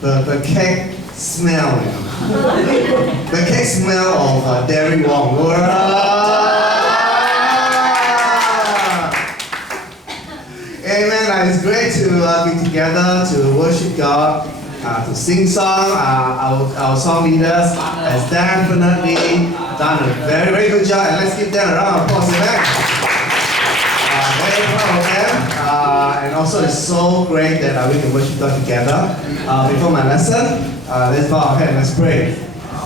the cake smell, you know. The cake smell of Derry Wong. Amen. It's great to be together to worship God, to sing song. Our song leaders has definitely done a very, very good job, and let's give them a round of applause. Amen. Very proud of them, and also it's so great that we can worship God together. Before my lesson, let's bow our head and let's pray.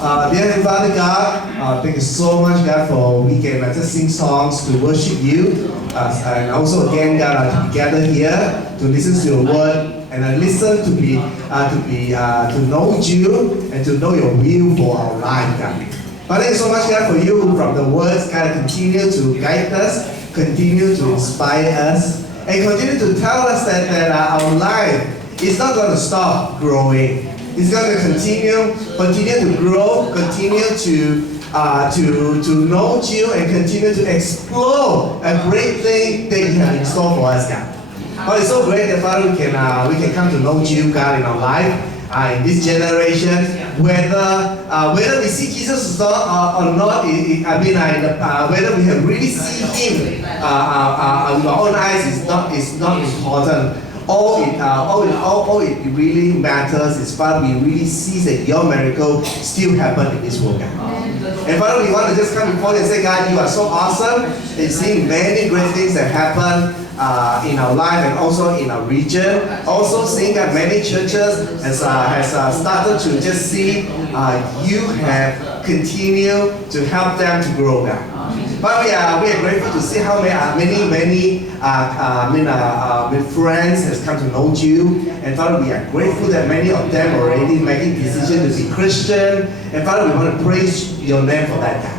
Dear Heavenly Father God, thank you so much, God, for we can just sing songs to worship you, and also again, God, to gather here to listen to your word and listen to know you and to know your will for our life, God. But thank you so much, God, for you from the words, God, continue to guide us, continue to inspire us, and continue to tell us that our life is not going to stop growing. It's going to continue to grow, continue to know you, and continue to explore a great thing that you have in store for us, God. But it's so great that, Father, we can come to know you, God, in our life, in this generation, whether we see Jesus or not, whether we have really seen him with our own eyes is not important. All it really matters is, Father, we really see that your miracle still happen in this world, God. And Father, we want to just come before you and say, God, you are so awesome. And seeing many great things that happen in our life and also in our region. Also seeing that many churches has started to just see you have continued to help them to grow, God. But we are grateful to see how many friends has come to know you. And Father, we are grateful that many of them are already making decisions to be Christian. And Father, we want to praise your name for that, God.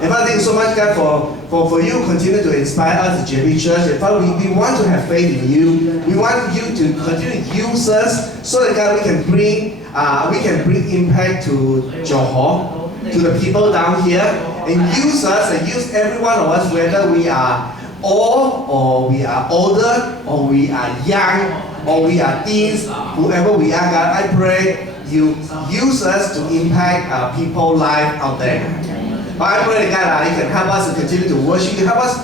And Father, thank you so much, God, for you continue to inspire us at JB Church. And Father, we want to have faith in you. We want you to continue to use us so that, God, we can bring impact to Johor, to the people down here, and use us and use every one of us, whether we are old or we are older or we are young or we are teens, whoever we are, God, I pray you use us to impact people's life out there. But I pray, God, you can help us to continue to worship you. Help us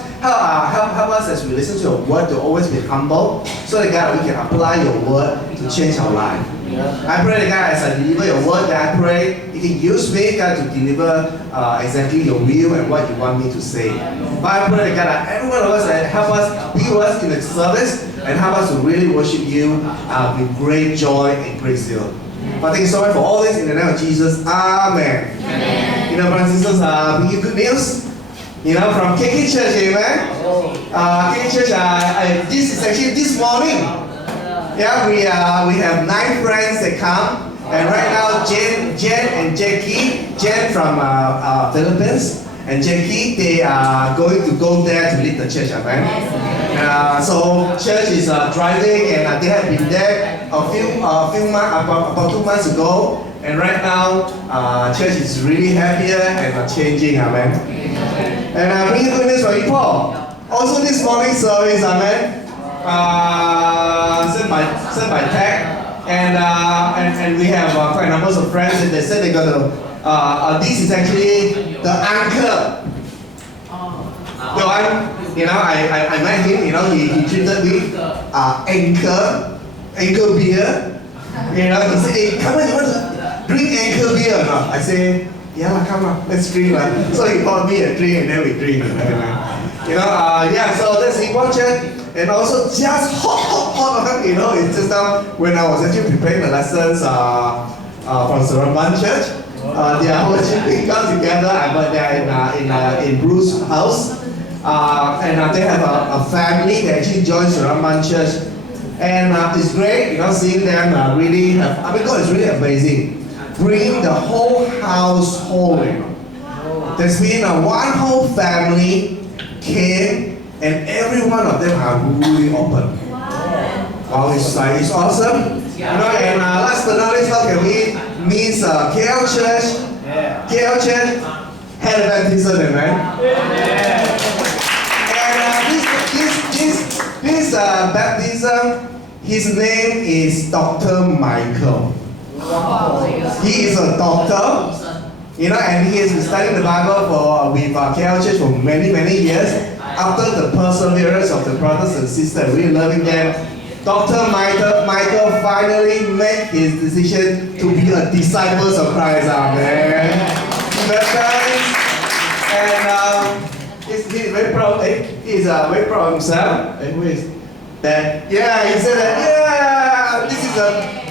as we listen to your word to always be humble, so that, God, we can apply your word to change our life. I pray, God, as I deliver your word, that I pray you can use me, God, to deliver exactly your will and what you want me to say. But I pray, God, that every one of us help us, be with us in the service, and help us to really worship you with great joy and great zeal. But thank you so much for all this in the name of Jesus. Amen. Amen. You know, brothers and sisters, bring you good news. You know, from KK Church, amen. KK Church, this is actually this morning. Yeah, we have 9 friends that come, and right now Jen and Jackie, Jen from Philippines, and Jackie, they are going to go there to lead the church, amen. So church is driving, and they have been there about 2 months ago, and right now church is really happier and changing, amen. And bring good news for you, Paul. Also this morning service, amen. Sent by tag, and we have quite a number of friends, and they said they're gonna. This is actually the uncle. The one, you know, I met him. You know, he treated me Anchor beer. You know, he said, "Hey, come on, you want to drink Anchor beer or not?" I say, "Yeah, come on, let's drink." So he bought me a drink, and then we drink. You know, yeah. So that's the important. And also just hot, you know, it's just now when I was actually preparing the lessons from Suraman Church. They are worshiping God together, but they are in Bruce's house. And they have a family that actually joins Suraman Church. And it's great, you know, seeing them really have, God is really amazing. Bringing the whole household, you know. There's been one whole family came, and every one of them are really open. Wow, it's awesome. You know, and last but not least, how can we meet KL Church? KL Church had a baptism, amen. And this baptism, his name is Dr. Michael. He is a doctor, you know, and he has been studying the Bible with KL Church for many years. After the perseverance of the brothers and sisters, really loving them, Dr. Michael finally made his decision to be a disciple of Christ. Amen. Guys, and he's very proud. He's very proud of himself. And he said that,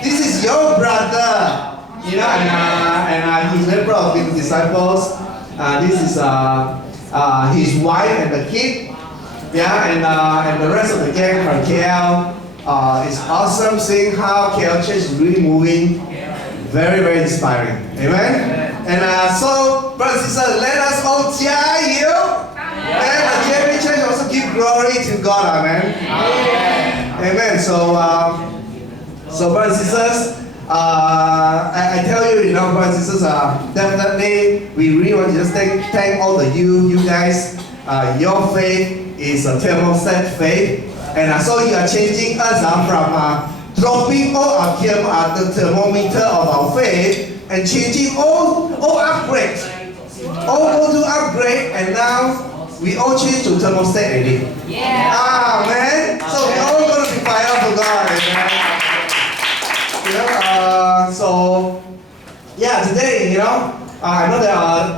this is your brother, you know, and he's very proud of being disciples. This is his wife and the kid, and the rest of the gang from KL. It's awesome seeing how KL Church is really moving. Very inspiring. Amen. And so, brothers and sisters, let us all cheer you. And the JV Church also give glory to God. Amen. Amen. So, brothers and sisters, I tell you, you know, brothers and sisters, definitely we really want to just thank all of you guys. Your faith is a thermostat faith. And so you are changing us from dropping all the thermometer of our faith and changing all upgrade. All go to upgrade, and now we all change to thermostat already. Yeah. Amen. So we're all going to be fire for God. Amen. Today, you know, I know that our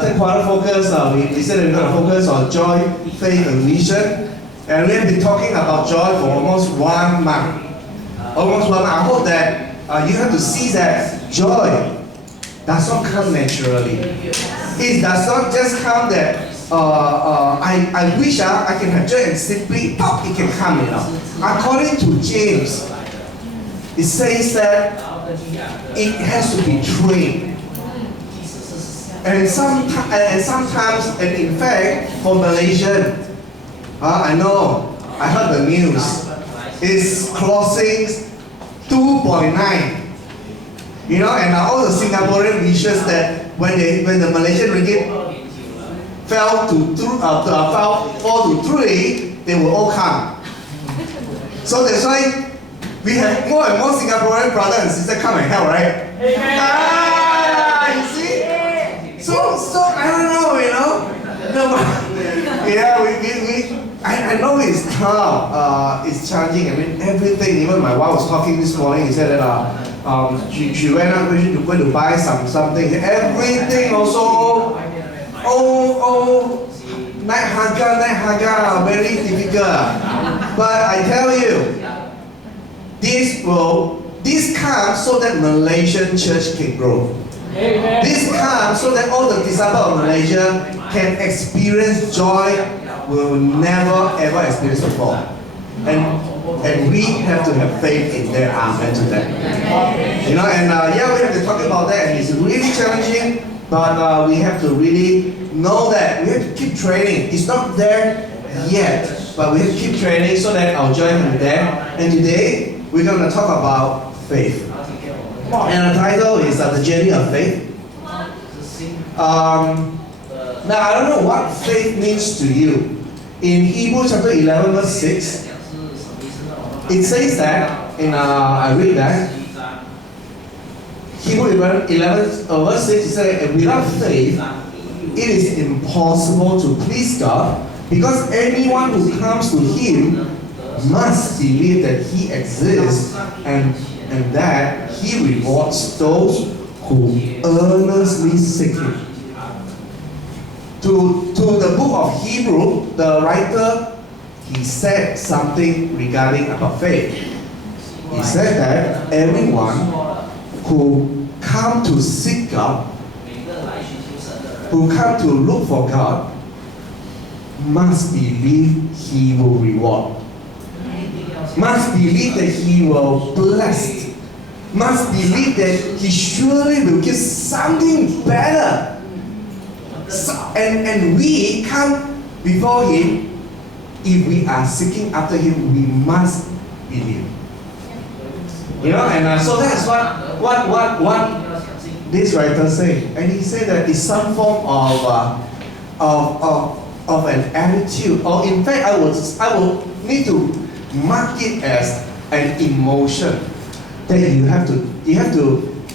third quarter focus, we said we're going to focus on joy, faith, and vision. And we have been talking about joy for almost 1 month. I hope that you have to see that joy does not come naturally. It does not just come that I wish I can have joy and simply pop, it can come, you know. According to James, it says that it has to be trained. And sometimes, and in fact, for Malaysian, I know, I heard the news. It's crossing 2.9. You know, and all the Singaporean wishes that when the Malaysian ringgit fall to 3, they will all come. So that's why we have more and more Singaporean brothers and sisters come and help, right? You see? So I don't know, you know. No, I know it's tough, it's challenging. I mean, everything. Even my wife was talking this morning. He said that she went out to buy something. Everything also, night haga, very difficult. But I tell you, this comes so that Malaysian church can grow. Amen. This comes so that all the disciples of Malaysia can experience joy we'll never ever experience before. And we have to have faith in their amen to that. You know, and we have to talk about that. It's really challenging, but we have to really know that we have to keep training. It's not there yet, but we have to keep training so that our joy will be there. And today, we're going to talk about faith. And the title is The Journey of Faith. Now, I don't know what faith means to you. In Hebrews chapter 11, verse 6, it says that, I read that, Hebrews 11, verse 6, it says, without faith, it is impossible to please God, because anyone who comes to Him must believe that He exists and that He rewards those who earnestly seek Him. To the book of Hebrew, the writer, he said something regarding about faith. He said that everyone who come to seek God, who come to look for God, must believe He will reward. Must believe that He will bless. Must believe that He surely will give something better. And we come before Him. If we are seeking after Him, we must believe. You know, and so that's what this writer said. And he said that it's some form of an attitude, or in fact, I will need to mark it as an emotion. that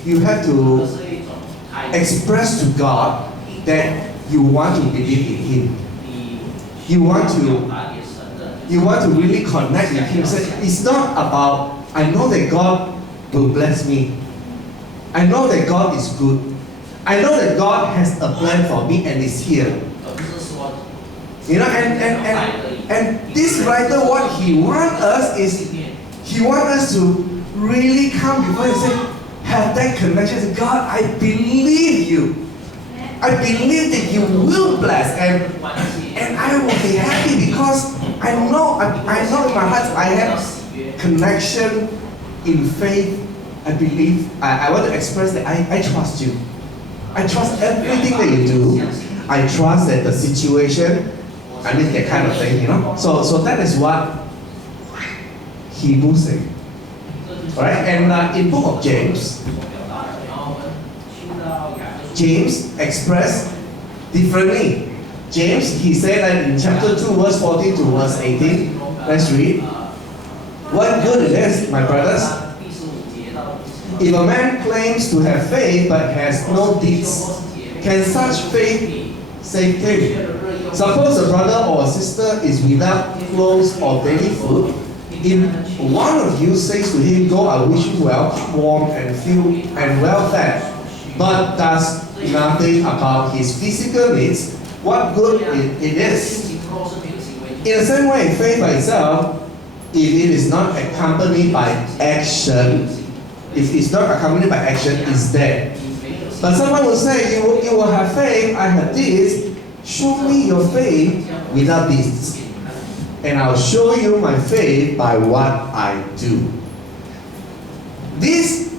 you have to express to God that you want to believe in Him. You want to really connect with Him. So it's not about, I know that God will bless me. I know that God is good. I know that God has a plan for me and is here. You know, and this writer, what he wants us is, he wants us to really come before and say, have that connection to God. I believe you. I believe that you will bless, and I will be happy because I know in my heart I have connection in faith. I believe, I want to express that I trust you. I trust everything that you do. I trust that the situation, I mean that kind of thing, you know. So that is what Hebrews say. Alright, and in book of James expressed differently. James, he said that in chapter 2, verse 14 to verse 18. Let's read. What good it is, my brothers, if a man claims to have faith but has no deeds, can such faith save him? Suppose a brother or a sister is without clothes or daily food. If one of you says to him, go, I wish you well, warm and well fed, but does nothing about his physical needs, what good it is? In the same way, faith by itself, if it is not accompanied by action, is dead. But someone will say, you will have faith, I have this, show me your faith without this, and I'll show you my faith by what I do. This,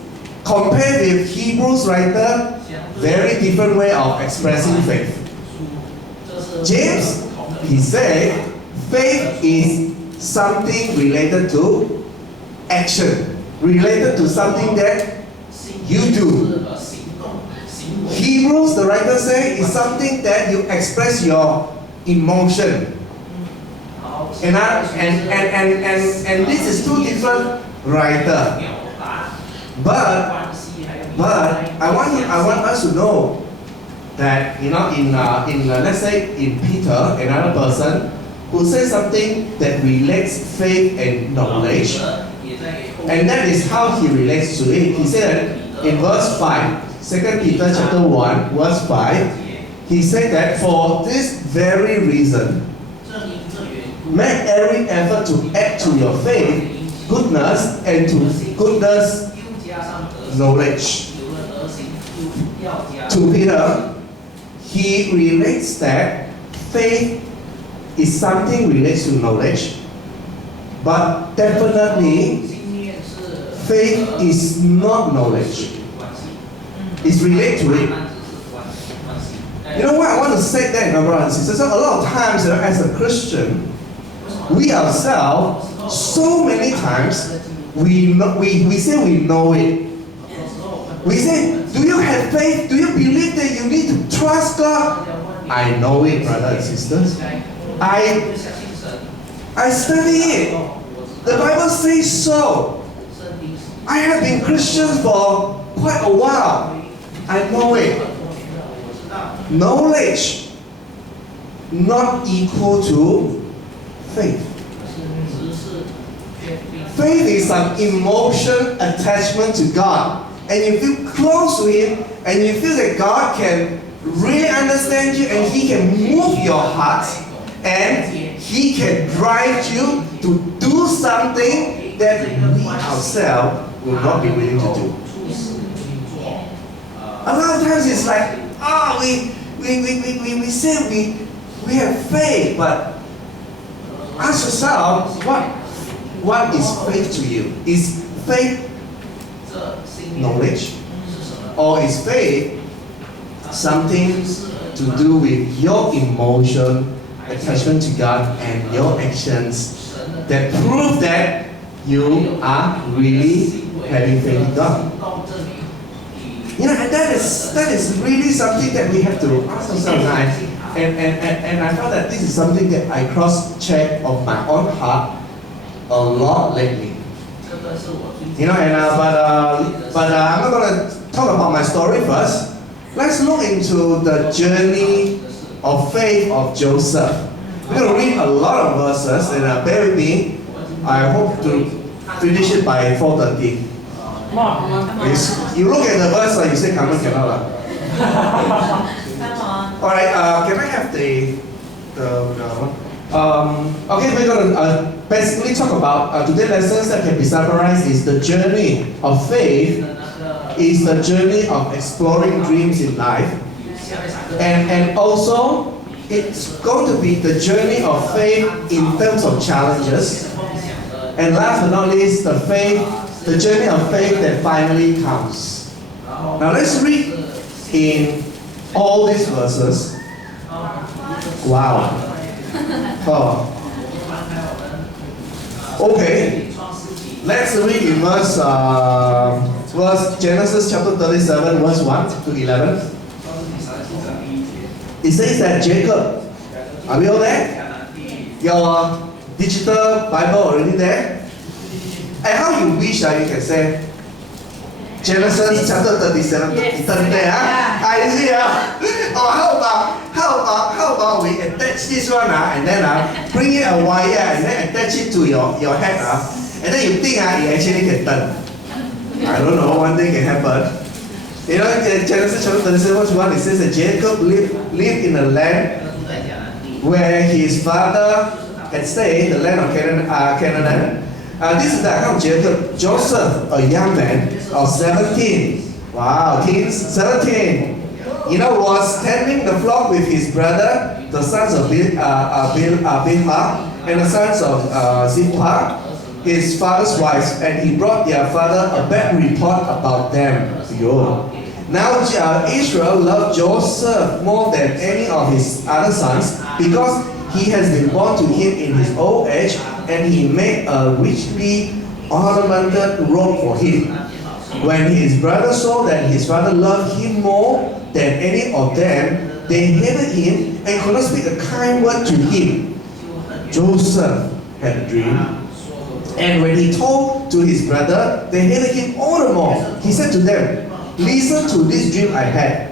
compared with Hebrews writer, very different way of expressing faith. James, he said, faith is something related to action, related to something that you do. Hebrews, the writer says, is something that you express your emotion. And this is two different writers. But I want us to know that, you know, in let's say in Peter, another person who says something that relates faith and knowledge, and that is how he relates to it. He said in verse 5, 2 Peter chapter 1, verse 5, he said that for this very reason, make every effort to add to your faith goodness, and to goodness knowledge. To Peter, he relates that faith is something related to knowledge, but definitely faith is not knowledge. It's related to it. You know what I want to say that, my brothers and sisters? A lot of times, you know, as a Christian, we ourselves, so many times, we say we know it. We say, do you have faith? Do you believe that you need to trust God? I know it, brothers and sisters. I study it. The Bible says so. I have been Christian for quite a while. I know it. Knowledge not equal to faith. Faith is an emotion attachment to God. And you feel close to Him, and you feel that God can really understand you, and He can move your heart, and He can drive you to do something that we ourselves will not be willing to do. A lot of times it's like, we say we have faith, but ask yourself, what is faith to you? Is faith knowledge? Or is faith something to do with your emotion, attachment to God, and your actions that prove that you are really having faith in God? You know, and that is really something that we have to ask ourselves. And I felt that this is something that I cross-check of my own heart a lot lately. You know, and I'm not going to talk about my story first. Let's look into the journey of faith of Joseph. We're going to read a lot of verses, and bear with me. I hope to finish it by 4:30. You look at the verse, you say, "Come on, cannot." All right. Can I have the okay, we're going to basically talk about today's lessons that can be summarized is the journey of faith, is the journey of exploring dreams in life, and also it's going to be the journey of faith in terms of challenges, and last but not least, the journey of faith that finally comes. Now let's read in all these verses. Wow. Oh. Okay, let's read in verse Genesis chapter 37, verse 1 to 11. It says that Jacob, are we all there? Your digital Bible already there? And how you wish you can say Genesis chapter 37, yes. I see. Oh, how about we attach this one and then bring it a wire and then attach it to your head and then you think you actually can turn. I don't know, one thing can happen. You know, in Genesis chapter 37, verse 1, it says that Jacob lived in a land where his father had stayed, the land of Canaan. This is the account of Jacob. Joseph, a young man of 17. Wow, teens, 17. You know, was tending the flock with his brother, the sons of Bilhah, and the sons of Zipporah, his father's wives, and he brought their father a bad report about them. Yo. Now Israel loved Joseph more than any of his other sons because he has been born to him in his old age, and he made a richly ornamented robe for him. When his brothers saw that his father loved him more than any of them, they hated him and could not speak a kind word to him. Joseph had a dream, and when he told to his brother, they hated him all the more. He said to them, "Listen to this dream I had.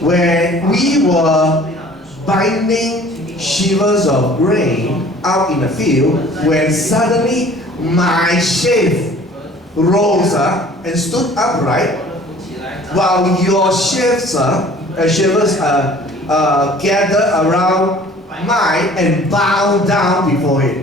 When we were binding shivers of grain out in the field, when suddenly my sheaf rose and stood upright, while your shivers gathered around mine and bowed down before it."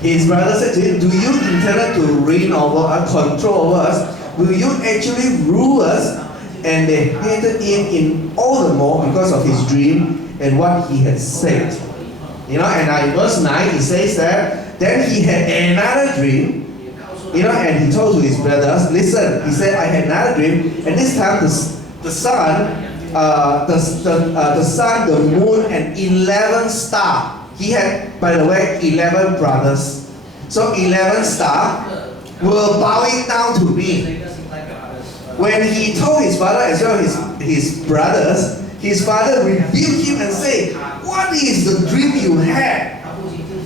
His brother said to him, "Do you intend to reign over us, control over us? Will you actually rule us?" And they hated him in all the more because of his dream and what he had said. You know, and in verse 9 he says that then he had another dream. You know, and he told to his brothers, "Listen," he said, "I had another dream, and this time the sun, the moon, and 11 stars." He had, by the way, 11 brothers. So 11 stars were bowing down to me. When he told his father as well as his brothers, his father rebuked him and said, "What is the dream you had?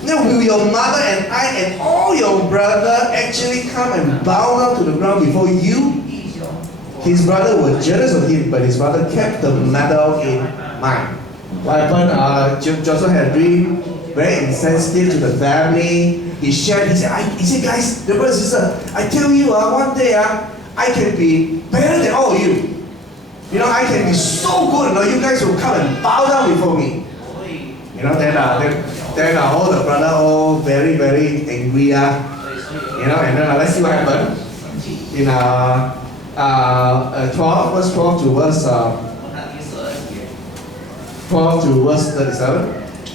Now will your mother and I and all your brother actually come and bow down to the ground before you?" His brother was jealous of him, but his father kept the matter in mind. What happened? Joseph had a dream, very insensitive to the family. He said, "Guys, the brother and sister, I tell you, one day I can be better than all of you. You know, I can be so good. You know, you guys will come and bow down before me." You know, then all the brother all very, very angry. You know, and then let's see what happened. In 12, verse 12 to verse 37.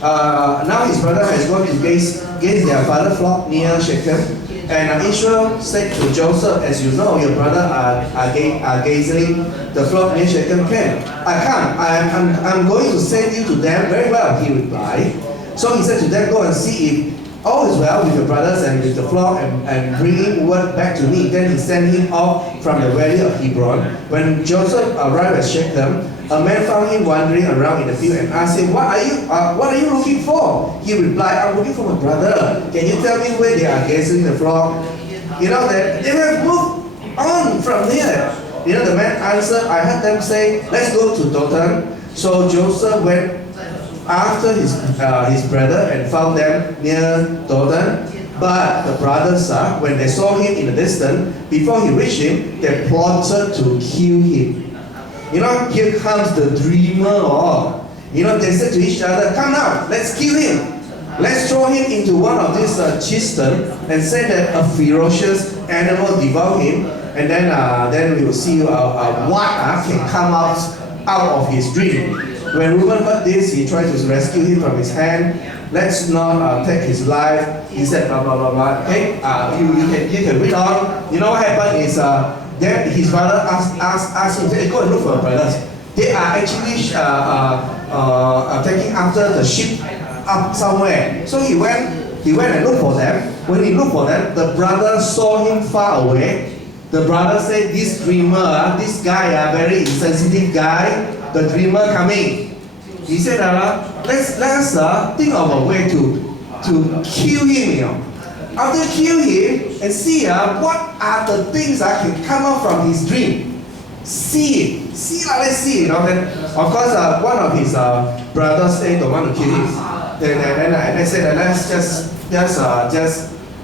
Now his brother has gone to gaze their father flock near Shechem. And Israel said to Joseph, "As you know, your brother are gazing the flock near Shechem camp. I can't. I'm going to send you to them." "Very well," he replied. So he said to them, "Go and see if all is well with your brothers and with the flock, and bring word back to me." Then he sent him off from the valley of Hebron. When Joseph arrived at Shechem, A man found him wandering around in the field and asked him, what are you looking for? He replied, I'm looking for my brother. Can you tell me where they are grazing the flock? You know, they have moved on from here. You know, the man answered, I heard them say, let's go to Dothan. So Joseph went after his brother and found them near Dothan. But the brothers, when they saw him in the distance, before he reached him, they plotted to kill him. You know, here comes the dreamer. You know, they said to each other, come now, let's kill him. Let's throw him into one of these cisterns and say that a ferocious animal devoured him. And then we will see what can come out of his dream. When Reuben heard this, he tried to rescue him from his hand. Let's not take his life. He said, blah, blah, blah, blah. Okay, you can read on. You know what happened is, then his father asked him, hey, go and look for your brothers. They are actually taking after the sheep up somewhere. So he went and looked for them. When he looked for them, the brother saw him far away. The brother said, this dreamer, this guy, very insensitive guy, the dreamer coming. He said, let's think of a way to kill him, you know. After kill him and see what are the things that can come out from his dream. Let's see, you know. Then of course one of his brothers said don't want to kill him. Then they said let's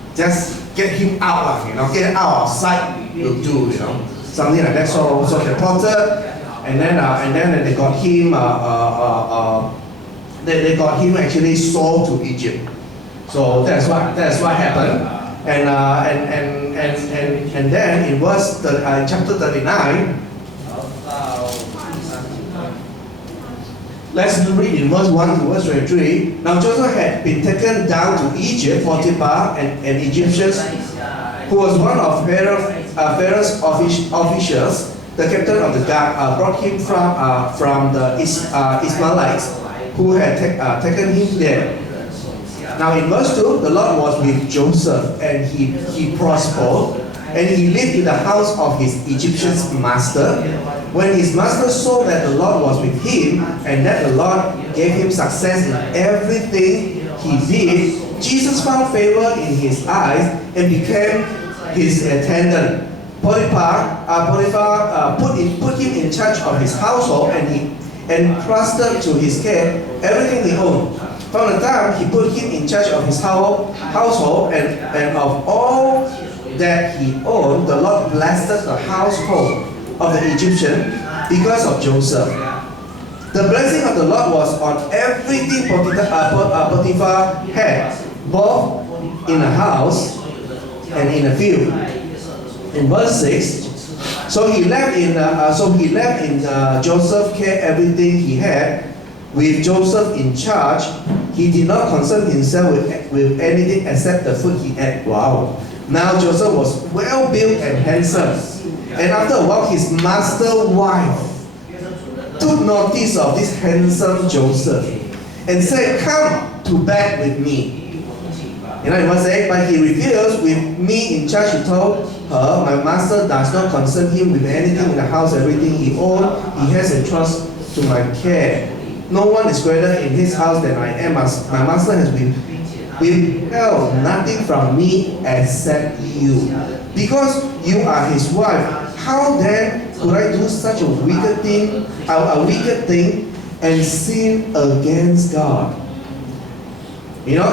just get him out, you know, get out of sight will do, you know, something like that. So they plotted. And then they got him. They got him actually sold to Egypt. So that's what happened. And then in verse chapter 39, let's read in verse 1 to verse 23. Now Joseph had been taken down to Egypt. Potiphar, an Egyptian, who was one of Pharaoh's officials, the captain of the guard, brought him from the Ishmaelites who had taken him there. Now in verse 2, the Lord was with Joseph, and he prospered, and he lived in the house of his Egyptian master. When his master saw that the Lord was with him, and that the Lord gave him success in everything he did, Jesus found favor in his eyes and became his attendant. Potiphar put him in charge of his household, and he entrusted to his care everything he owned. From the time he put him in charge of his household and of all that he owned, the Lord blessed the household of the Egyptian because of Joseph. The blessing of the Lord was on everything Potiphar had, both in the house and in the field. In verse 6, so he left in Joseph's care everything he had. With Joseph in charge, he did not concern himself with anything except the food he ate. Wow. Now Joseph was well built and handsome. And after a while, his master's wife took notice of this handsome Joseph and said, come to bed with me. You know, in verse 8, but he refused. With me in charge, he told her, my master does not concern him with anything in the house, everything he owned, he has entrusted to my care. No one is greater in his house than I am. My master has withheld nothing from me except you. Because you are his wife, how then could I do such a wicked thing and sin against God? You know,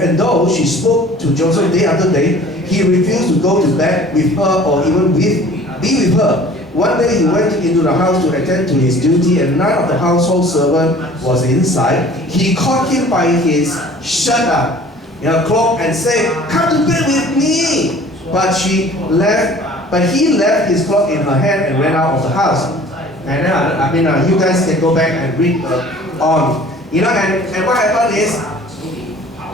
and though she spoke to Joseph day after day, he refused to go to bed with her or even be with her. One day he went into the house to attend to his duty, and none of the household servant was inside. He caught him by his shirt, cloak, and said, come to bed with me. But he left his cloak in her hand and ran out of the house. And you guys can go back and read on. You know, and what happened is,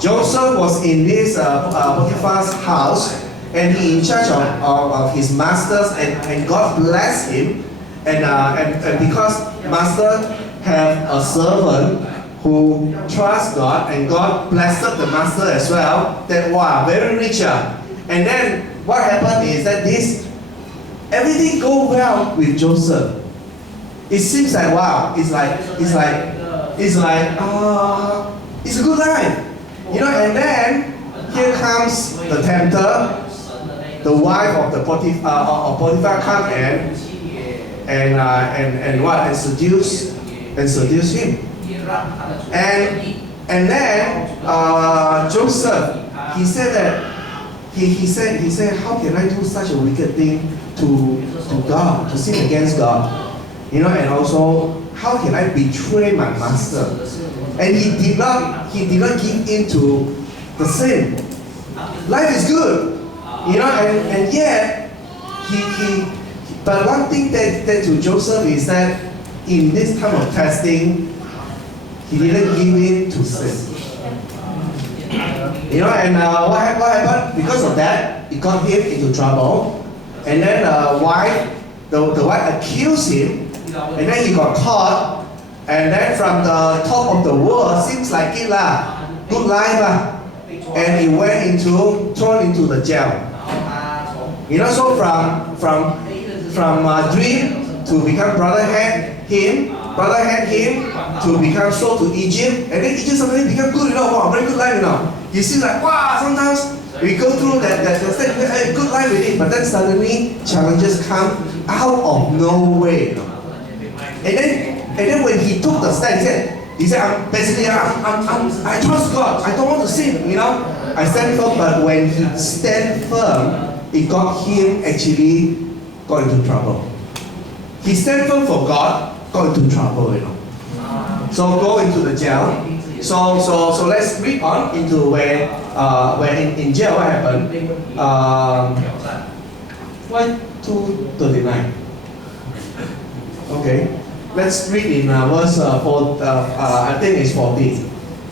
Joseph was in this Potiphar's house, and he in charge of his masters, and God blessed him, and because master have a servant who trusts God, and God blessed the master as well, that wow, very rich. And then what happened is that everything go well with Joseph. it seems like wow, it's a good life. You know, and then here comes the tempter, the wife of the Potiphar come and what? And seduce him. And then Joseph, he said that he said, how can I do such a wicked thing to God, to sin against God? You know, and also, how can I betray my master? And he did not give in to the sin. Life is good, you know, and yet but one thing that to Joseph is that in this time of testing, he didn't give in to sin. You know, and what happened? Because of that, it got him into trouble. And then the wife accused him, and then he got caught. And then from the top of the world, seems like it lah, good life and he went thrown into the jail. You know, so from dream to become brother had him to become sold to Egypt, and then Egypt suddenly become good, you know, wow, very good life, you know. You see like, wow, sometimes we go through that stage, we have a good life with it, but then suddenly challenges come out of nowhere, you know. And then when he took the stand, he said, I trust God, I don't want to sin, you know. I stand firm, but when he stand firm, it got him actually got into trouble. He stand firm for God, got into trouble, you know. So go into the jail. So let's read on into where in jail what happened. Why 239? Okay. Let's read in verse I think it's 40.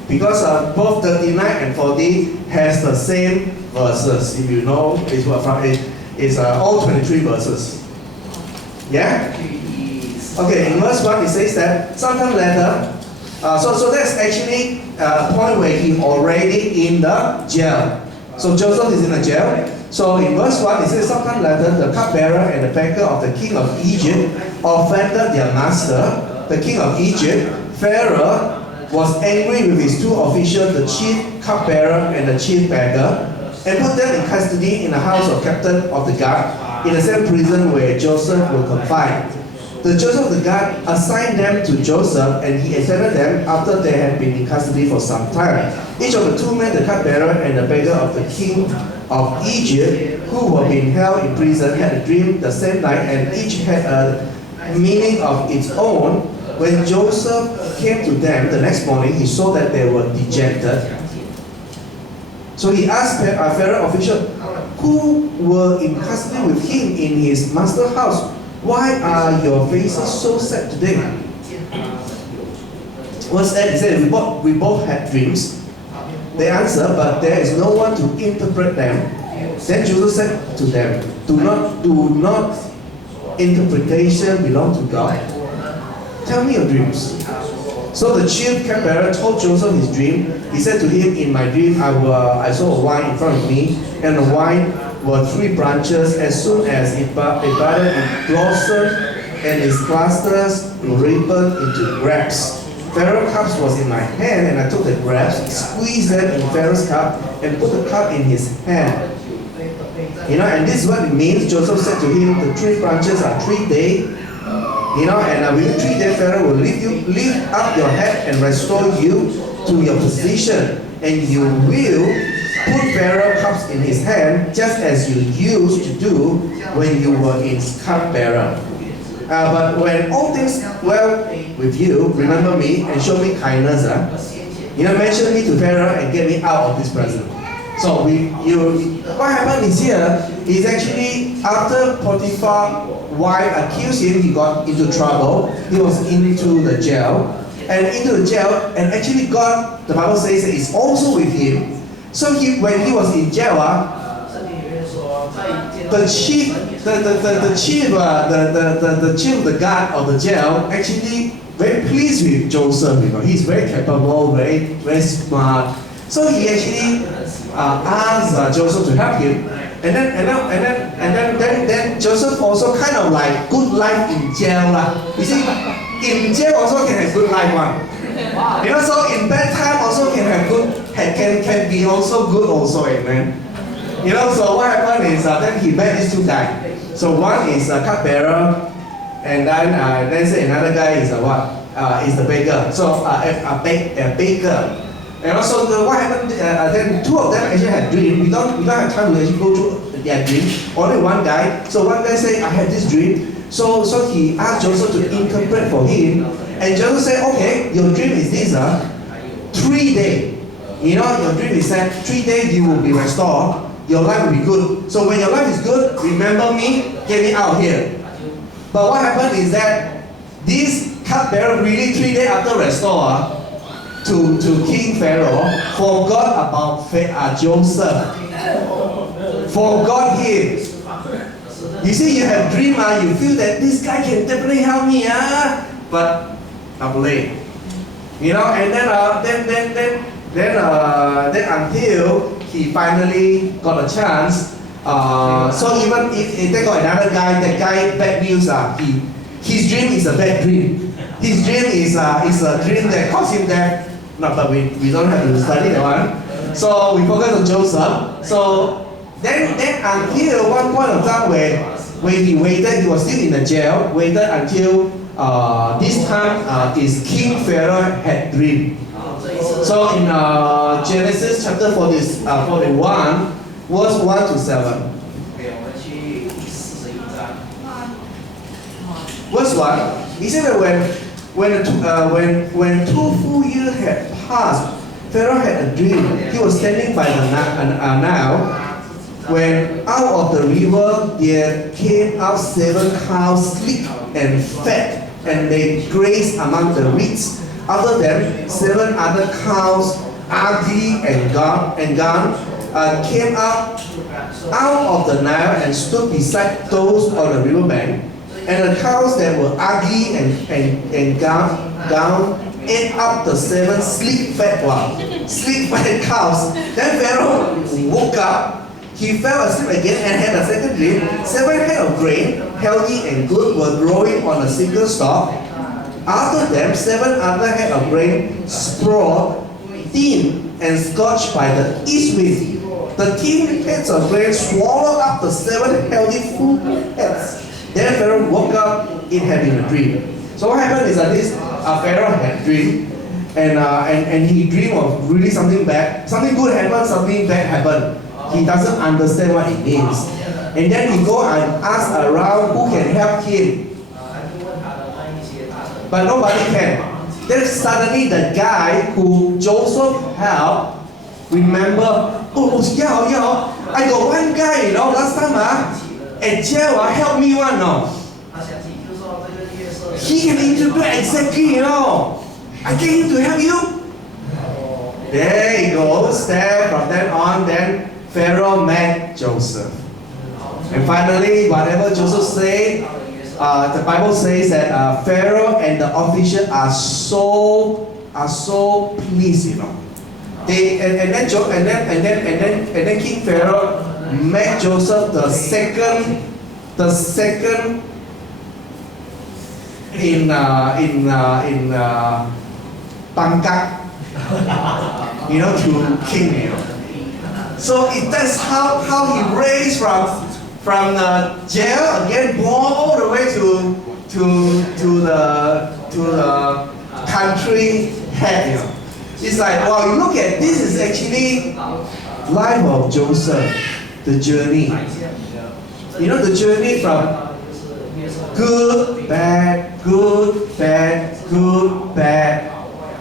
Because both 39 and 40 has the same verses. If you know, it's all 23 verses. Yeah? Okay, in verse 1 it says that sometime later, so that's actually a point where he already in the jail. So Joseph is in the jail. So in verse 1 it says, sometime later the cupbearer and the baker of the king of Egypt offended their master, the king of Egypt. Pharaoh was angry with his two officials, the chief cupbearer and the chief baker, and put them in custody in the house of captain of the guard, in the same prison where Joseph was confined. The judge of the guard assigned them to Joseph, and he examined them after they had been in custody for some time. Each of the two men, the cupbearer and the baker of the king of Egypt, who were being held in prison, had a dream the same night, and each had a meaning of its own. When Joseph came to them the next morning, he saw that they were dejected. So he asked Pharaoh official, who were in custody with him in his master's house, why are your faces so sad today? What's that? He said, we both had dreams. They answered, but there is no one to interpret them. Then Joseph said to them, do not interpretation belong to God? Tell me your dreams. So the chief cupbearer told Joseph his dream. He said to him, in my dream I saw a vine in front of me, and the vine were 3 branches. As soon as it budded, it blossomed, and its clusters ripened into grapes. Pharaoh's cup was in my hand, and I took the grapes, squeezed them in Pharaoh's cup, and put the cup in his hand. You know, and this is what it means. Joseph said to him, the 3 branches are 3 days. You know, and within 3 days, Pharaoh will lift up your head and restore you to your position, and you will put Pharaoh's cups in his hand, just as you used to do when you were his cupbearer. But when all things well with you, remember me and show me kindness. You know, mention me to Pharaoh and get me out of this prison. So what happened is here is actually after Potiphar's wife accused him, he got into trouble. He was into the jail, and actually God, the Bible says, is also with him. So when he was in jail, the chief of the guard of the jail actually very pleased with Joseph. You know, he's very capable, very smart. So he actually asked Joseph to help him, and then Joseph Joseph also kind of like good life in jail lah. You see, in jail also can have good life one. You know, so in bad time also can have good, can be also good also, amen. You know, so what happened is then he met these two guys. So one is a cupbearer, and then say another guy is a what? Is the baker. So a baker. And also what happened? Then two of them actually had dream. We don't have time to actually go through their dream. Only one guy. So one guy say, I had this dream. So he asked Joseph to interpret for him. And Joseph said, okay, your dream is this, 3 days. You know, your dream is that 3 days you will be restored. Your life will be good. So when your life is good, remember me, get me out here. But what happened is that this cupbearer really 3 days after restore to King Pharaoh forgot about Joseph. Forgot him. You see, you have dream, you feel that this guy can definitely help me, but not late. You know, and then until he finally got a chance. So even if they got another guy, that guy bad news. His dream is a bad dream. His dream is a dream that caused him death. No, but we don't have to study that one. So we focus on Joseph. So then until one point of time when he waited, he was still in the jail. Waited until this time is King Pharaoh had dream. So in Genesis chapter 41, verse 1 to 7. Verse 1, he said that when 2 full years had passed, Pharaoh had a dream. He was standing by the Nile, when out of the river there came out 7 cows, sleek and fat, and they grazed among the reeds. After them, 7 other cows, ugly and gaunt, came out of the Nile and stood beside those on the riverbank. And the cows that were ugly and gaunt ate up the 7 sleek fat cows. Then Pharaoh woke up. He fell asleep again and had a second dream. 7 head of grain, healthy and good, were growing on a single stalk. After them, 7 other head of grain sprawled, thin and scorched by the east wind. The thin heads of grain swallowed up the 7 healthy full heads. Then Pharaoh woke up, it had been a dream. So what happened is that this Pharaoh had a dream, and he dreamed of really something bad. Something good happened, something bad happened. He doesn't understand what it means. And then he go and ask around who can help him. But nobody can. Then suddenly the guy who Joseph helped, remember, oh yeah, I got one guy, you know, last time at jail help me one, no. He can interpret exactly, you know. I get him to help you. There he goes. There, from then on, then Pharaoh met Joseph. And finally, whatever Joseph said, the Bible says that Pharaoh and the officials are so pleased, you know. And then King Pharaoh made Joseph the second in pangkat, you know, to king, you know. So that's how he raised from the jail again, all the way to the country head, you know. It's like, wow, you look at this is actually life of Joseph, the journey. You know, the journey from good, bad, good, bad, good, bad,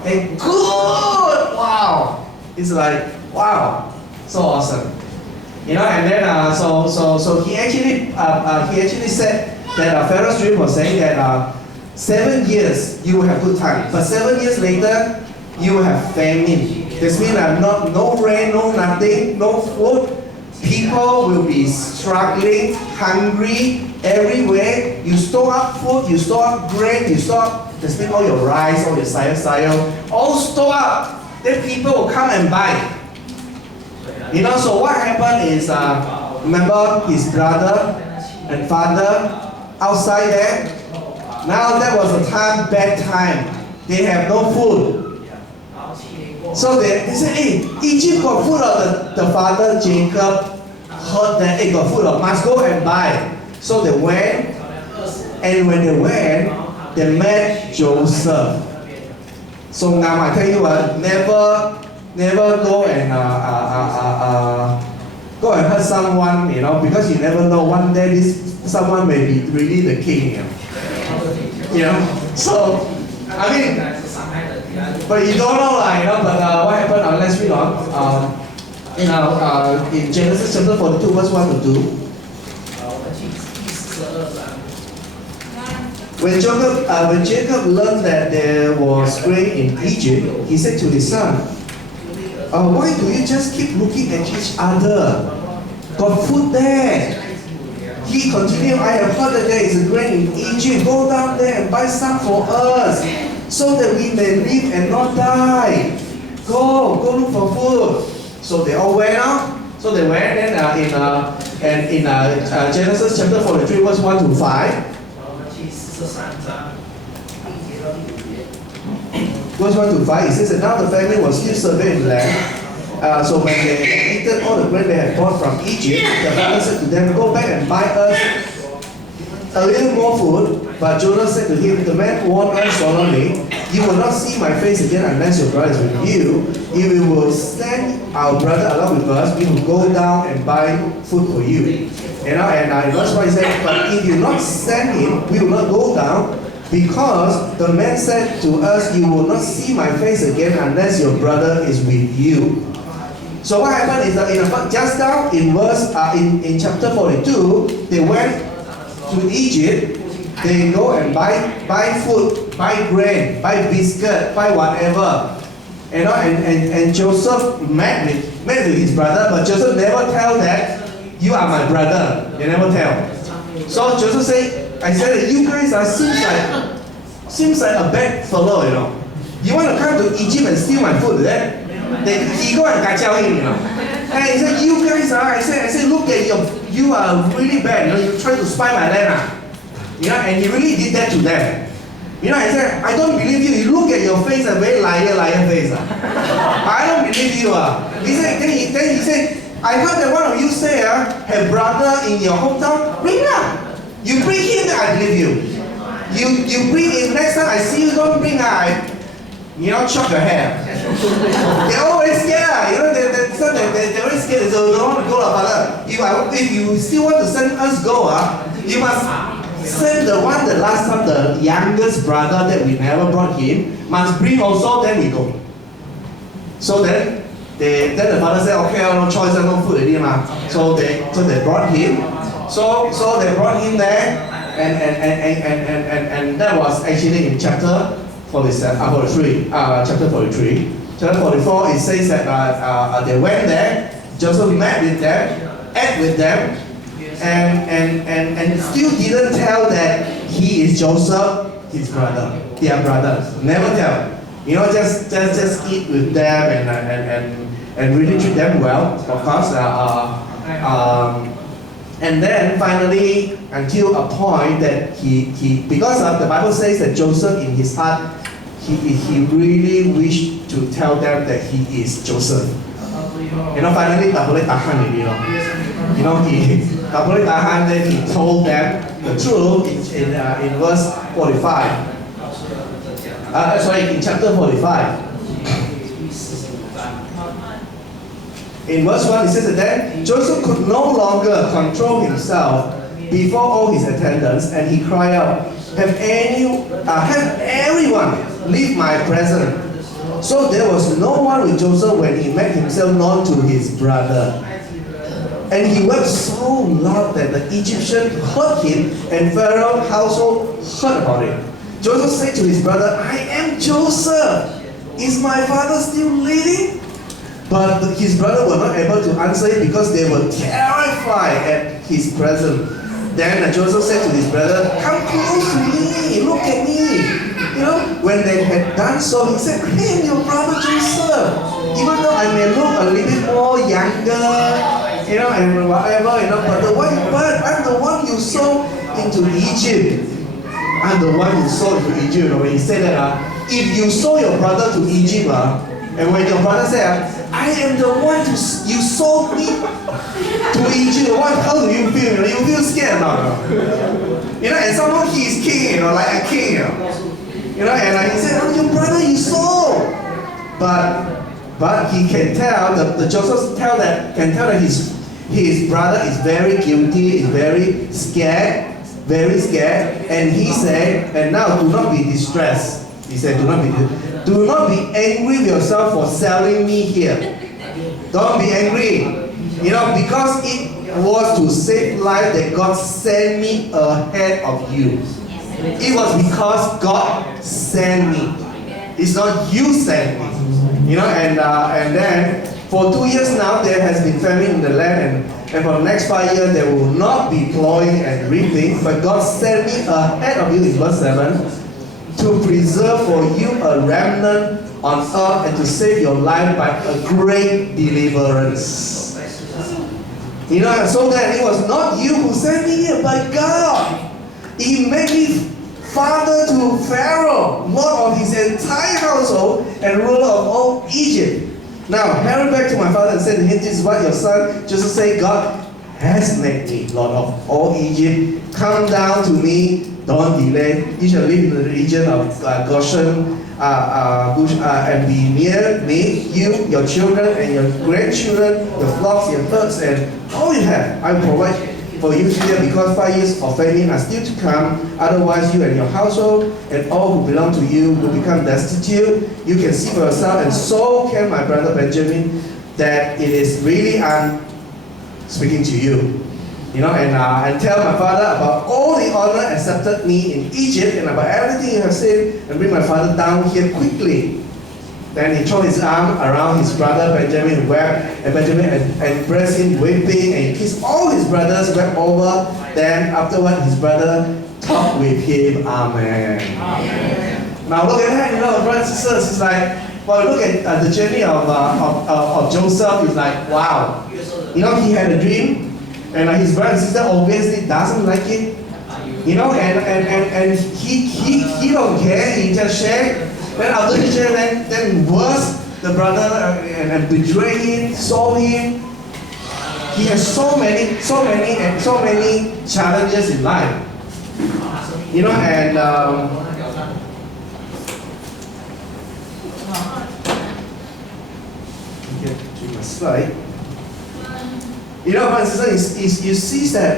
and good. Wow, it's like wow, so awesome. You know, and then so he actually said that Pharaoh's dream was saying that 7 years you will have good time, but 7 years later you will have famine. This means no rain, no nothing, no food. People will be struggling, hungry everywhere. You store up food, you store up grain, you store up, this means all your rice, all your sayur, all store up. Then people will come and buy. You know, so what happened is, remember his brother and father outside there. Now that was a time, bad time. They have no food. So they said, hey, Egypt got food. The father Jacob heard that it got food. Must go and buy. So they went, and when they went, they met Joseph. So now I tell you what, never go and hurt someone, because you never know, one day someone may be really the king, So, I mean, but you don't know, but what happened, let's read on. In Genesis chapter 42, verse 1 to 2. When Jacob learned that there was grain in Egypt, he said to his son, why do you just keep looking at each other? Got food there. He continued, I have heard that there is a grain in Egypt. Go down there and buy some for us, so that we may live and not die. Go look for food. So they all went out. So they went, and in Genesis chapter 43, verse 1 to 5. Verse 1 to 5, it says that now the family was still surveying the land. So when they had eaten all the grain they had brought from Egypt, the father said to them, go back and buy us a little more food. But Jonah said to him, the man warned us solemnly, you will not see my face again unless your brother is with you. If we will send our brother along with us, we will go down and buy food for you. And in verse 1 he said, but if you not send him, we will not go down, because the man said to us, you will not see my face again unless your brother is with you. So what happened is that just now in in chapter 42, they went to Egypt. They go and buy food, buy grain, buy biscuit, buy whatever. And Joseph met with his brother, but Joseph never tell that you are my brother. They never tell. So Joseph said, I said that you guys seems like a bad fellow, You want to come to Egypt and steal my food, is that? He go and kacau him, And he said, you guys are, I said, look at you are really bad, you try to spy my land, and he really did that to them. I said, I don't believe you. You look at your face, a very liar face. I don't believe you. He said, then he said, I heard that one of you say, have brother in your hometown. Bring him. You bring him, I believe you. You bring him, next time I see you, don't bring chop your hair. They're always scared, they're always scared, so they don't want to go, Father. If you still want to send us go, you must send the last time, the youngest brother that we never brought him, must bring also, then we go. So then the father said, okay, no choice, no food anymore. So they brought him. So they brought him there, and that was actually in chapter 43. Chapter 43. Chapter 44, it says that they went there, Joseph met with them, ate with them, and still didn't tell that he is Joseph, his brother, their brother. Never tell. Just eat with them and really treat them well, of course. And then finally, until a point that because the Bible says that Joseph in his heart, he really wished to tell them that he is Joseph. Finally, tak boleh tahan already. Tak boleh tahan, then he told them the truth in verse 45. In chapter 45. In verse 1, it says that then Joseph could no longer control himself before all his attendants, and he cried out, have everyone leave my presence. So there was no one with Joseph when he made himself known to his brother. And he wept so loud that the Egyptian heard him, and Pharaoh's household heard about it. Joseph said to his brother, I am Joseph. Is my father still living? But his brother were not able to answer him because they were terrified at his presence. Then Joseph said to his brother, come close to me, look at me. When they had done so, he said, I am your brother Joseph. Even though I may look a little bit more younger, and whatever, but I'm the one you saw into Egypt, I'm the one who sold into Egypt. You know, when he said that, if you sold your brother to Egypt, and when your brother said, I am the one you sold me to Egypt, how do you feel? You know, you feel scared now. You know, and someone he is king, you know, like a king. You know, and he said, oh, your brother you sold. But he can tell, the Joseph can tell that his brother is very guilty, is very scared, and he said, and now do not be distressed. He said, do not be angry with yourself for selling me here. Don't be angry. You know, because it was to save life that God sent me ahead of you. It was because God sent me. It's not you sent me. You know, and then for 2 years now there has been famine in the land, and for the next 5 years there will not be plowing and reaping, but God sent me ahead of you in verse 7 to preserve for you a remnant on earth and to save your life by a great deliverance. You know, I'm so glad it was not you who sent me here, but God. He made me father to Pharaoh, lord of his entire household, and ruler of all Egypt. Now, Herod back to my father and said to him, this is what your son Joseph said, God has made me lord of all Egypt. Come down to me, don't delay. You shall live in the region of Goshen, and be near me, you, your children, and your grandchildren, your flocks, your herds, and all you have. I will provide for you here, because 5 years of famine are still to come. Otherwise, you and your household and all who belong to you will become destitute. You can see for yourself, and so can my brother Benjamin, that it is really I'm speaking to you. You know, and tell my father about all the honor accepted me in Egypt, and about everything you have said, and bring my father down here quickly. Then he threw his arm around his brother Benjamin, who wept, and Benjamin embraced him, weeping, and he kissed all his brothers, wept over. Then afterward, his brother talked with him. Amen. Amen. Now look at that, you know, brothers and sisters. It's like, well, look at the journey of Joseph. It's like, wow. You know, he had a dream. And his brother and sister obviously doesn't like it, you know, and he don't care. He just share. Then after he share, then worse, the brother and betray him, sold him. He has so many challenges in life, you know, and get to my slide. You know, my sister, you see that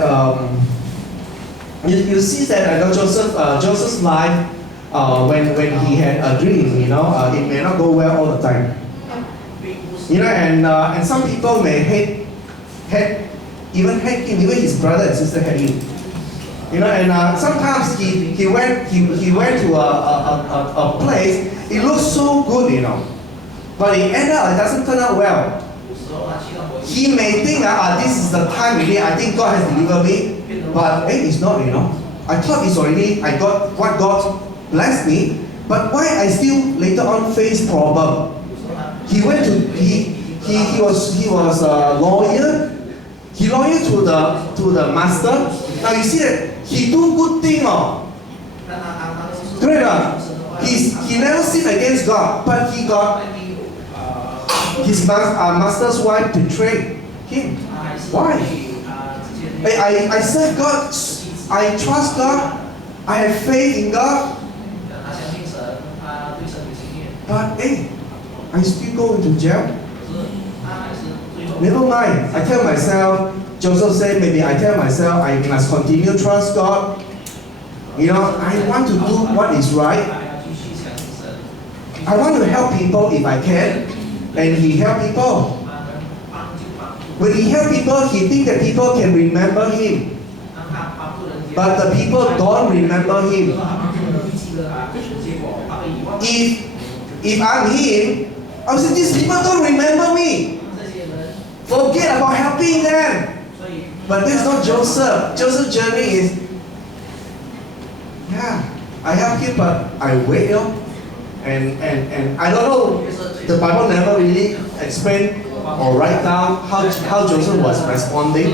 you see that Joseph's life when he had a dream, you know, it may not go well all the time. You know, and some people may hate him, even his brother and sister hate him. You know, and sometimes he went to a place. It looks so good, you know, but it ended up it doesn't turn out well. He may think, this is the time really, I think God has delivered me, but it's not, you know. I thought it's already, I got what God blessed me, but why I still later on face problem? He went to, he was a lawyer. He lawyer to the master. Now you see that he do good thing, correct? He never sinned against God, but he got his master's wife betrayed him. Why? I serve God. I trust God. I have faith in God. But I still go into jail. Never mind. I tell myself, Joseph said, maybe I tell myself I must continue to trust God. You know, I want to do what is right. I want to help people if I can. And he helped people. When he helped people, he thinks that people can remember him. But the people don't remember him. If I'm him, I would say, these people don't remember me. Forget about helping them. But this is not Joseph. Joseph's journey is, I help him, but I wait, you know. And I don't know, the Bible never really explained or write down how Joseph was responding.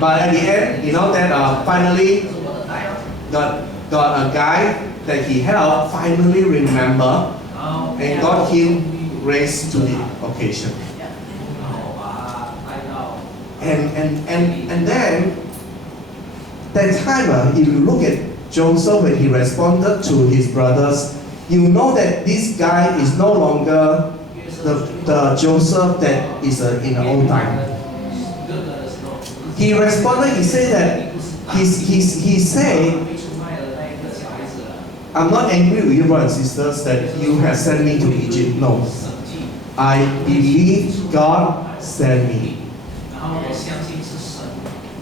But at the end, you know that finally got a guy that he helped finally remember and got him raised to the occasion. And then that time, if you look at Joseph when he responded to his brothers, you know that this guy is no longer the Joseph that is in the old time. He responded, he said that, he said, I'm not angry with you, brothers and sisters, that you have sent me to Egypt. No. I believe God sent me.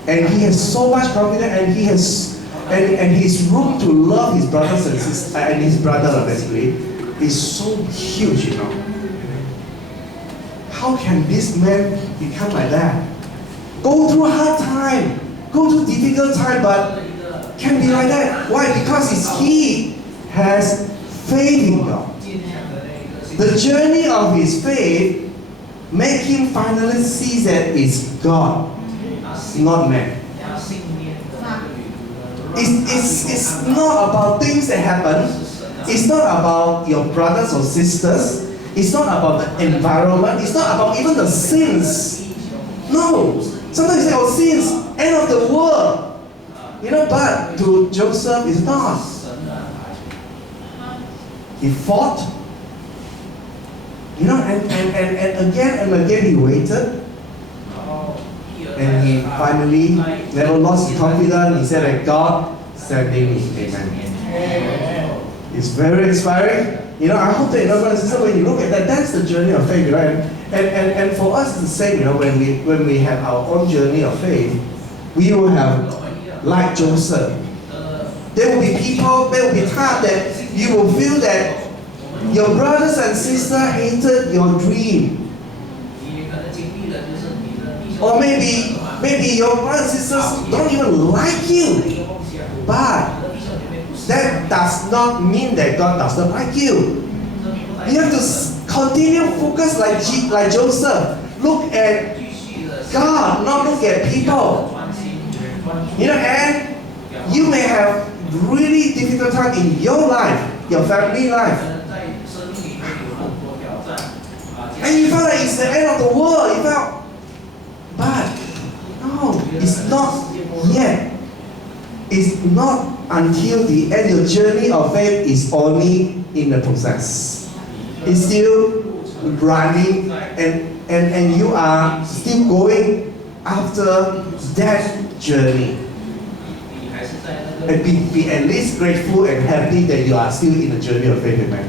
And he has so much confidence, and he has and his room to love his brothers and sisters and his brother basically is so huge, you know. How can this man become like that? Go through hard time, go through difficult time, but can be like that. Why? Because he has faith in God. The journey of his faith make him finally see that it's God, not man. It's not about things that happen. It's not about your brothers or sisters. It's not about the environment. It's not about even the sins. No. Sometimes you say, oh, sins, end of the world. You know, but to Joseph, it's not. He fought. You know, and again he waited. And he finally never lost his confidence. He said that God sent me. Amen. It's very inspiring. You know, I hope that, you know, brothers and sisters, when you look at that, that's the journey of faith, right? And for us, it's the same, you know, when we have our own journey of faith, we will have, like Joseph, there will be people, there will be times that you will feel that your brothers and sisters hated your dream. Or maybe your brothers and sisters don't even like you. But that does not mean that God does not like you. You have to continue focus like Joseph. Look at God, not look at people. You know, and you may have really difficult time in your life, your family life. And you felt like it's the end of the world. You felt, but no, it's not yet. It's not until the end. Your journey of faith is only in the process. It's still running, and you are still going after that journey. And be at least grateful and happy that you are still in the journey of faith. Amen.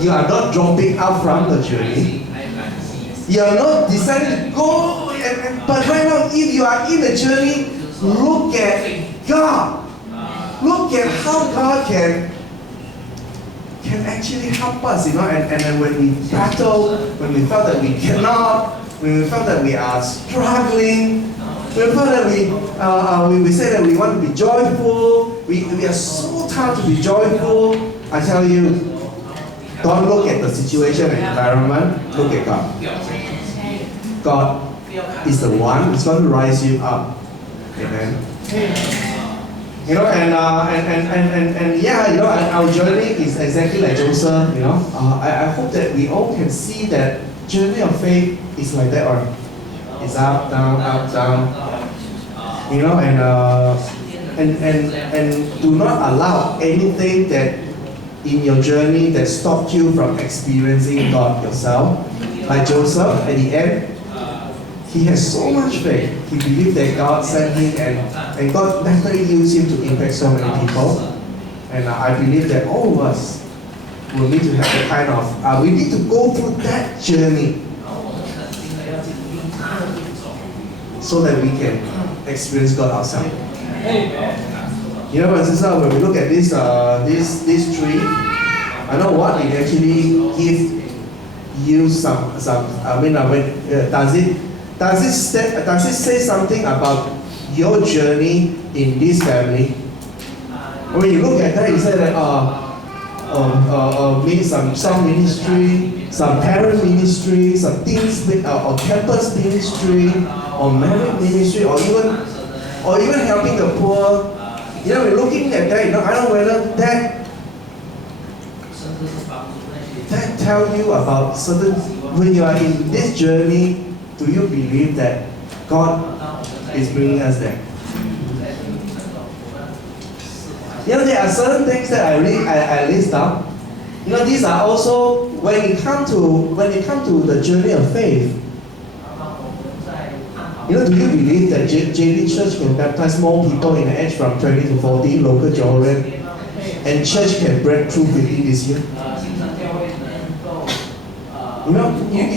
You are not dropping out from the journey. You are not deciding to go, but right now, if you are in the journey, look at God. Look at how God can actually help us, you know. And then when we battle, when we felt that we cannot, when we felt that we are struggling, when we felt that we say that we want to be joyful, we are so tired to be joyful. I tell you, don't look at the situation and environment, look at God. God is the one who's going to rise you up. Amen. You know, and yeah, you know, our journey is exactly like Joseph, you know. I hope that we all can see that journey of faith is like that, or it's up, down. You know, and do not allow anything that in your journey that stopped you from experiencing God yourself. Like Joseph, at the end, he has so much faith. He believed that God sent him, and God definitely used him to impact so many people. And I believe that all of us will need to have the kind of, we need to go through that journey so that we can experience God ourselves. You know, my sister, when we look at this tree, I know what it actually gives you some. I mean, does it say something about your journey in this family? When you look at that, you say that some ministry, some parent ministry, some teens or campus ministry, or marriage ministry, or even helping the poor. We're looking at that. I don't know whether that tell you about certain. When you are in this journey, do you believe that God is bringing us there? There are certain things that I list down. These are also when you come to the journey of faith. Do you believe that JD Church can baptize more people in the age from 20 to 40, local Jordan, and church can break through within this year? You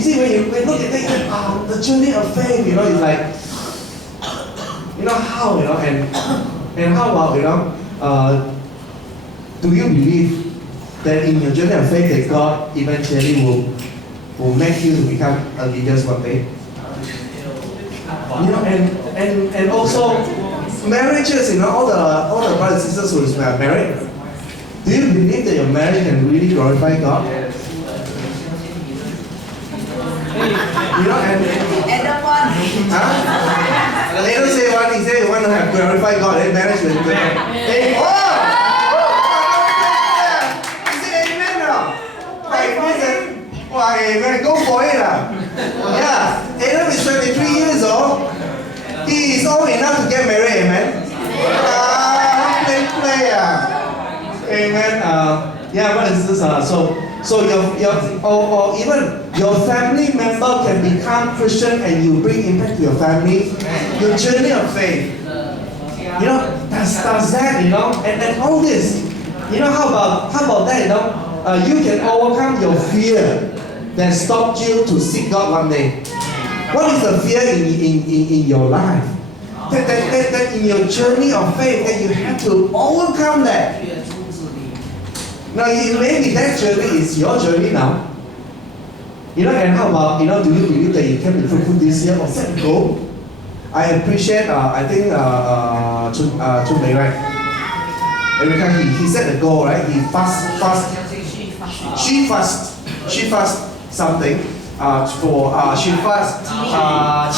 see, when you look at it, the journey of faith, it's like, how, and how about, do you believe that in your journey of faith that God eventually will make you to become a leader one day? And also marriages, all the brothers and sisters who are married, do you believe that your marriage can really glorify God? And the one. They don't say one, he said you want to have glorify God, and marriage will be hey, he said amen now. Amen, go for it. Yeah, Adam is 23 years old. He is old enough to get married, amen. Play. Amen. Yeah, brothers and sisters, so or even your family member can become Christian and you bring impact to your family. Your journey of faith. Does that, and all this. How about that, you can overcome your fear that stopped you to seek God one day. What is the fear in your life? That in your journey of faith that you have to overcome that. Now, maybe that journey is your journey now. And how about, do you believe that you can be fruitful this year or set a goal? I appreciate, I think, Chun Mei, right? Every time he set a goal, right? He she fast something she fast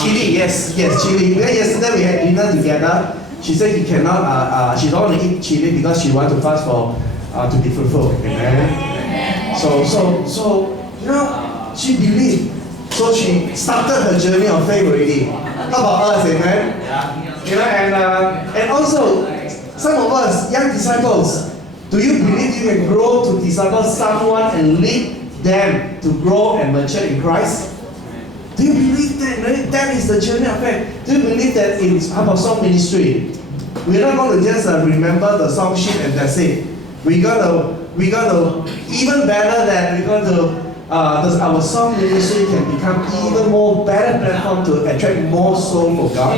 chili, yes, chili. Because yesterday we had dinner together. She said he cannot, she don't want to eat chili because she wants to fast for to be fruitful. Amen. So she believed. So she started her journey of faith already. How about us, amen? And also some of us, young disciples, do you believe you can grow to disciple someone and lead them to grow and mature in Christ? Do you believe that? That is the journey of faith. Do you believe that in our song ministry, we're not going to just remember the song sheet and that's it. We're gonna even better that we're going to our song ministry can become even more better platform to attract more souls for God.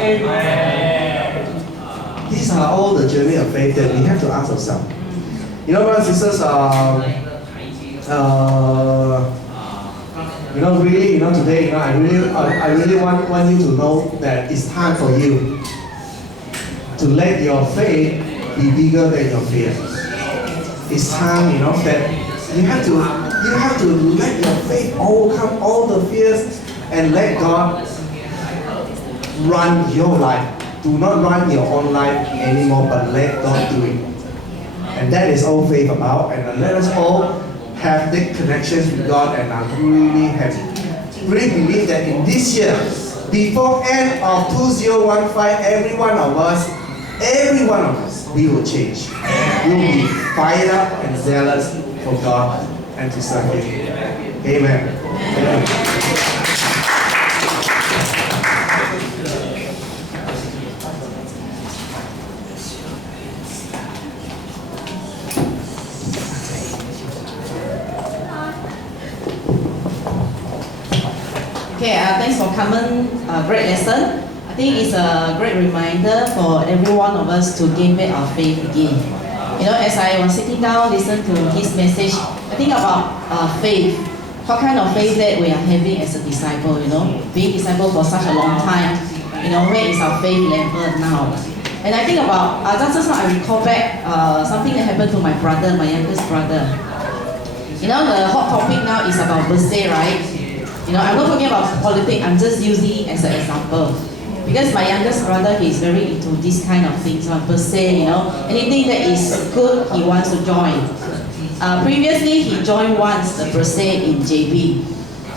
These are all the journey of faith that we have to ask ourselves. Brothers and sisters, really, today, I really want you to know that it's time for you to let your faith be bigger than your fear. It's time, that you have to let your faith overcome all the fears and let God run your life. Do not run your own life anymore, but let God do it. And that is all faith about. And let us all have deep connections with God. And I really believe that in this year, before end of 2015, every one of us, we will change. We will be fired up and zealous for God and to serve Him. Amen. Okay, thanks for coming. Great lesson. I think it's a great reminder for every one of us to gain back our faith again. As I was sitting down, listen to his message, I think about faith. What kind of faith that we are having as a disciple, being disciple for such a long time, where is our faith level now? And I think about, just now I recall back something that happened to my brother, my youngest brother. You know, the hot topic now is about birthday, right? You know, I'm not talking about politics, I'm just using it as an example. Because my youngest brother, he's very into this kind of things, birthday, you know, anything that is good, he wants to join. Previously, he joined once the birthday in JB.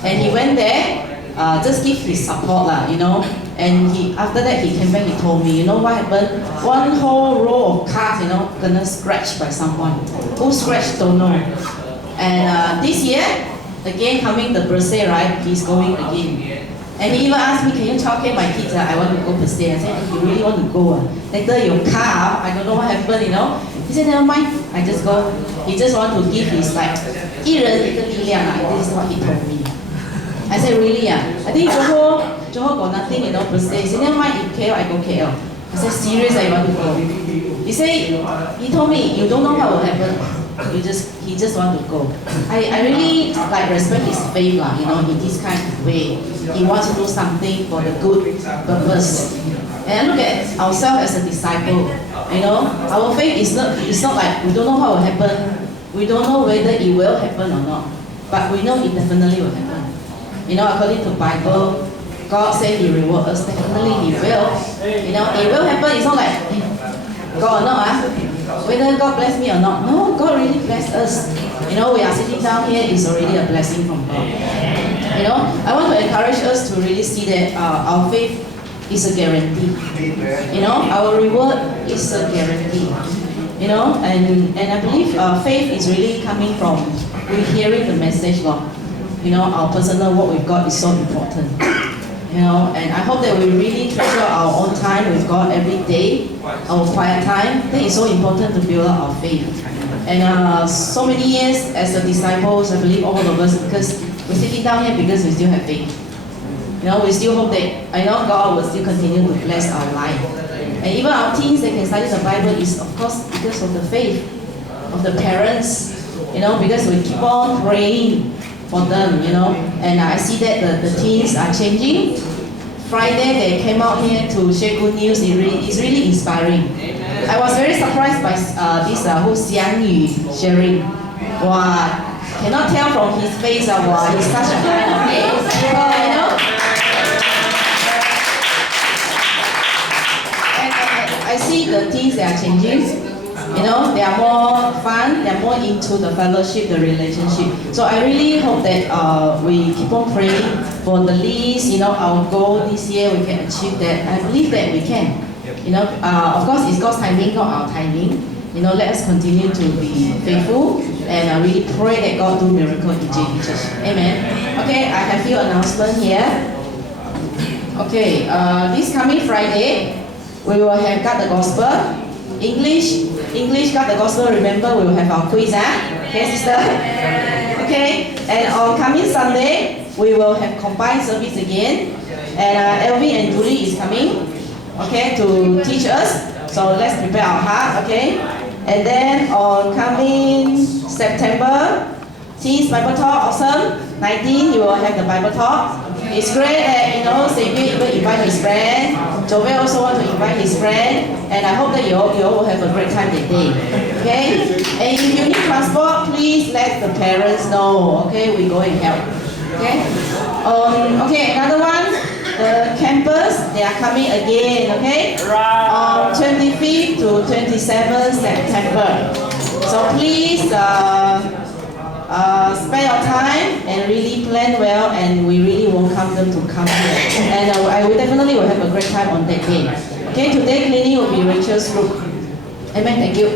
And he went there, just give his support, you know. And after that, he came back, he told me, you know what happened? One whole row of cards, you know, gonna scratch by someone. Who scratched, don't know. And this year, again, coming the birthday, right, he's going again. And he even asked me, can you childcare my kids? I want to go birthday. I said, you really want to go? Later your car, I don't know what happened, you know. He said, never mind, I just go. He just want to give his like, 一人一个力量, this is what he told me. I said, really? I think Johor got nothing, you know, birthday. He said, never mind, if KL, I go KL. I said, serious, I want to go. He said, he told me, you don't know what will happen. He just want to go. I really like respect his faith, you know, in this kind of way. He wants to do something for the good purpose. And I look at ourselves as a disciple. You know, our faith is not like we don't know what will happen. We don't know whether it will happen or not. But we know it definitely will happen. You know, according to the Bible, God said He reward us. Definitely He will. You know, it will happen. It's not like God or not, whether God bless me or not. No, God really blessed us. You know, we are sitting down here is already a blessing from God. You know, I want to encourage us to really see that our faith is a guarantee. You know, our reward is a guarantee. You know, and I believe faith is really coming from we hearing the message, Lord. You know, our personal walk with God is so important. You know, and I hope that we really treasure our own time with God every day, our quiet time. That is so important to build up our faith. And so many years as a disciples, I believe all of us, because we're sitting down here because we still have faith. You know, we still hope that, I know God will still continue to bless our life. And even our teens that can study the Bible is, of course, because of the faith of the parents. You know, because we keep on praying for them, you know. And I see that the teens are changing. Friday they came out here to share good news. It's really inspiring. I was very surprised by this who's Xiang Yu sharing. Wow, cannot tell from his face. Wow, he's such a kind of man. You know. And I see the teens, they are changing. You know, they are more fun, they are more into the fellowship, the relationship. So I really hope that we keep on praying for the least, you know, our goal this year, we can achieve that. I believe that we can. You know, of course, it's God's timing, not our timing. You know, let us continue to be faithful, and I really pray that God do miracle in JB Church. Amen. Okay, I have a few announcements here. Okay, this coming Friday, we will have Got the Gospel. English got the gospel. Remember, we will have our quiz, okay, sister? Okay, and on coming Sunday, we will have combined service again. And Elvin and Julie is coming, okay, to teach us. So let's prepare our heart, okay? And then on coming September, Teens Bible Talk, awesome. 19, you will have the Bible Talk. It's great that, you know, Xavier even invite his friend. Jovel also want to invite his friend. And I hope that you all will have a great time that day. Okay? And if you need transport, please let the parents know. Okay? We go and help. Okay? Okay, another one. The campus, they are coming again. Okay? On 25th to 27th September. So please, spend your time and really plan well, and we really welcome them to come here. And I will definitely will have a great time on that day. Okay, today cleaning will be Rachel's group. Amen, thank you.